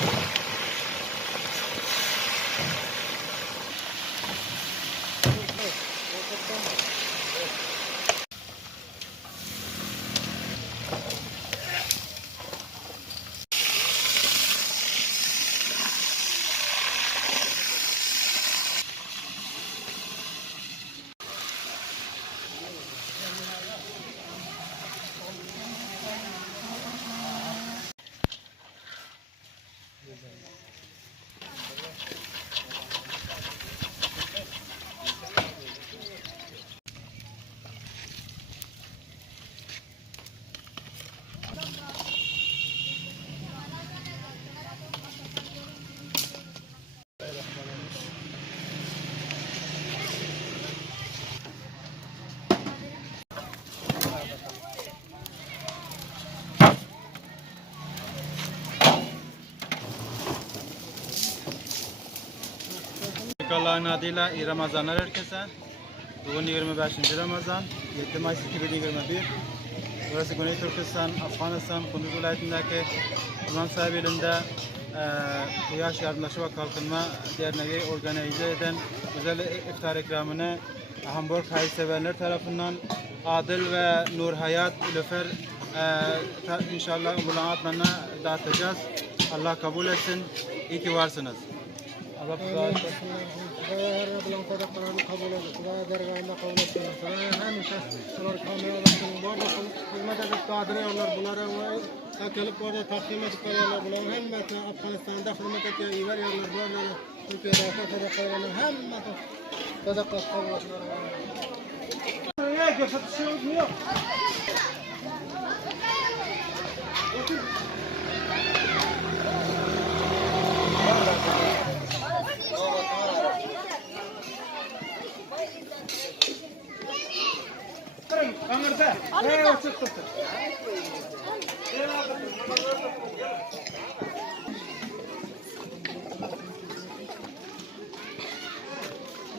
you. যায় Büyük Allah'ın adıyla iyi Ramazanlar herkese. Bugün 25. Ramazan, 7 Mayıs 2021. Burası Güney Türkistan, Afganistan, Kunduz vilayetindeki İmam Sahibi ilinde eee Yaş Yardımlaşma ve Kalkınma Derneği organize eden güzel iftar ikramını Hamburg hayırseverler tarafından Adil ve Nur Hayat Lüfer ta- inşallah mulatlarına dağıtacağız. Allah kabul etsin. İyi ki varsınız. Allah Amin. Her Rabbim sadakalarını kabul et. Kudaya dergahında kabul etsin. Kudaya hemşe bunlar kameralarını bu arada hizmet edip kadriyorlar. Bunlara ve bu arada takdim edip veriyorlar. Bunların hemmetine Afganistan'da hizmet ediyor. iyi veriyorlar. Bu arada Türkiye'de sadakalarını hemmetine sadaka kabul ediyorlar. Ya götür şey olmuyor. Kamerada.